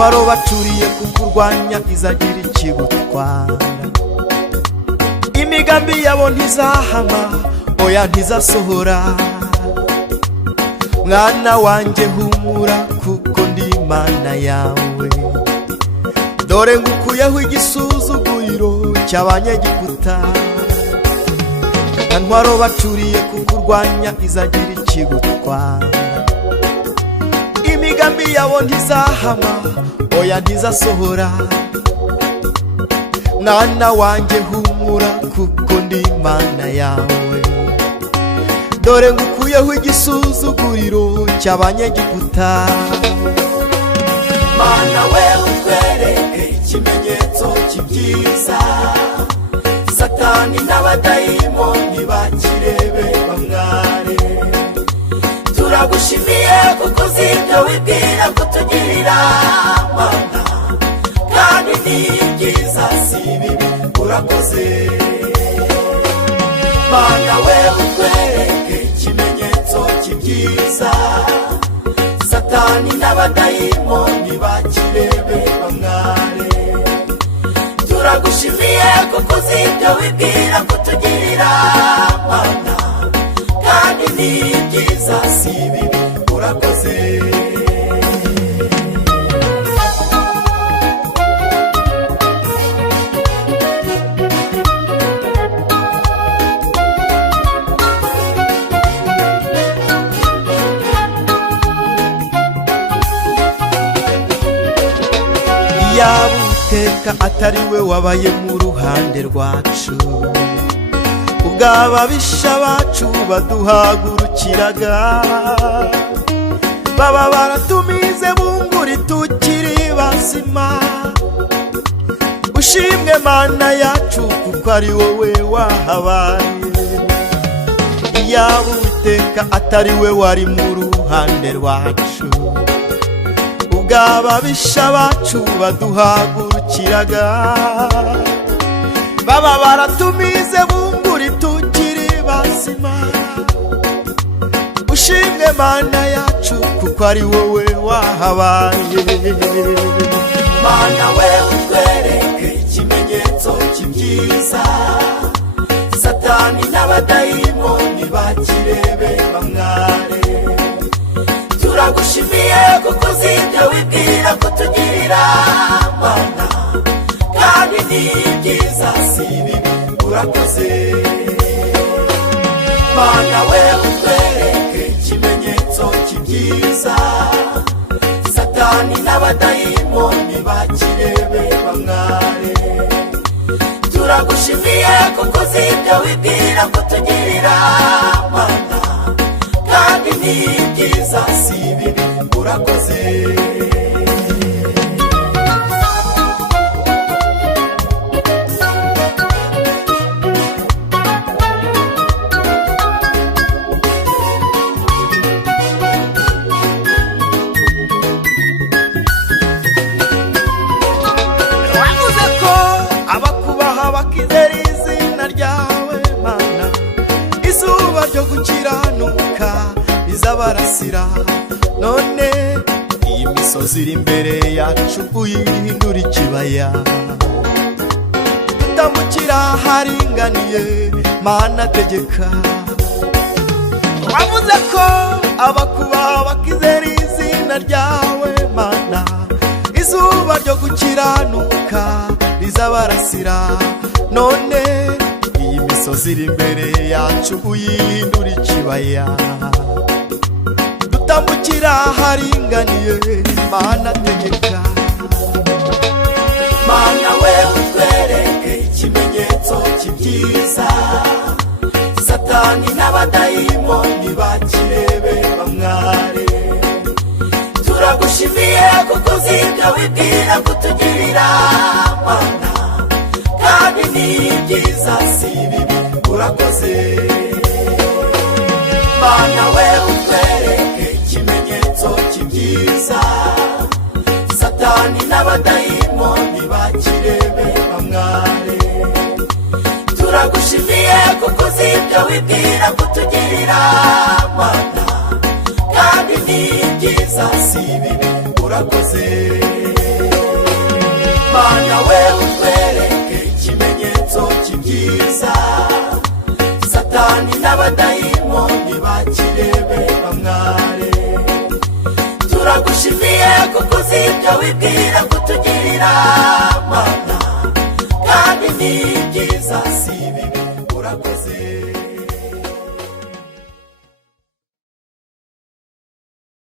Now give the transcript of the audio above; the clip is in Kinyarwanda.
ntwaro bacuriye kukurwanya izagira ikigutwara. Imigambi yabo ntizahama, oya ntizasohora. Mwana wanjye humura kuko ndi Imana yawe. Dore ngukuyeho igisuzuguriro cy'abanyegiputa. Ntwaro bacuriye kukurwanya izagira ikigutwara. Imigambi yabo ntizahama, oya ntizasohora. Mwana wanjye humura kuko ndi Imana yawe. Dore ngukuyeho igisuzuguriro cy'abanyegiputa. Mana we utwereke ikimenyetso cy'ibyiza, Satani n'abadayimoni bakirebe bamware. Turagushimiye kuko uzi ibyo wibwira kutugirira Mana, kandi ni byiza si bibi urakoze. Mana we utwereke ikimenyetso cy'ibyiza, Satani n'abadayimoni bakirebe bamware. Turagushimiye kuko uzi ibyo wibwira kutugirira Mana, kandi ni byiza si bibi urakoze. Yabuteka atari we wabaye mu ruhande rwacu, ubw'ababisha bacu baduhagurukiraga. Baba baratumize bunguri tukiri bazima. Ushimwe Mana yacu kuko ari wowe wahabaye. Yabuteka atari we wari mu ruhande rwacu, ubw'ababisha bacu baduhagurukiraga. Baba baratumize bunguri tukiri bazima. Ushimwe Mana yacu kuko ari wowe wahabaye. Mana we utwereke ikimenyetso cy'ibyiza, Satani n'abadayimoni bakirebe bamware. Turagushimiye kuko uzi ibyo wibwira kutugirira Mana, kandi ni byiza si bibi urakoze. Mana we utwereke ikimenyetso cy'ibyiza, Satani n'abadayimoni bakirebe bamware. Turagushimiye kuko uzi ibyo wibwira kutugirira Mana, kandi ni byiza si bibi urakoze. Wavuze ko abakubaha bakizera izina ryawe Mana, izuba ryo gukiranuka rizabarasira. None iyi misozi iri imbere yacu uyihindura ikibaya. Dutambukira haringaniye Mana tegeka. Wavuze ko abakubaha bakizera izina ryawe Mana, izuba ryo gukiranuka rizabarasira. None iyi misozi iri imbere yacu uyihindura ikibaya. Dutambukira haringaniye Mana tegeka. Mana we utwereke ikimenyetso cy'ibyiza, Satani n'abadayimoni bakirebe bamware. Turagushimiye kuko uzi ibyo wibwira kutugirira Mana, kandi ni byiza si bibi urakoze. Mana we utwereke ikimenyetso cy'ibyiza, Satani n'abadayimoni bakirebe bamware. Turagushimiye kuko uzi ibyo wibwira kutugirira Mana, kandi ni byiza si bibi urakoze. mana we utwereke ikimenyetso cy'ibyiza satani n'abadayimoni bakirebe bamware turagushimiye kuko uzi ibyo wibwira kutugirira mana kandi ni byiza si bibi urakoze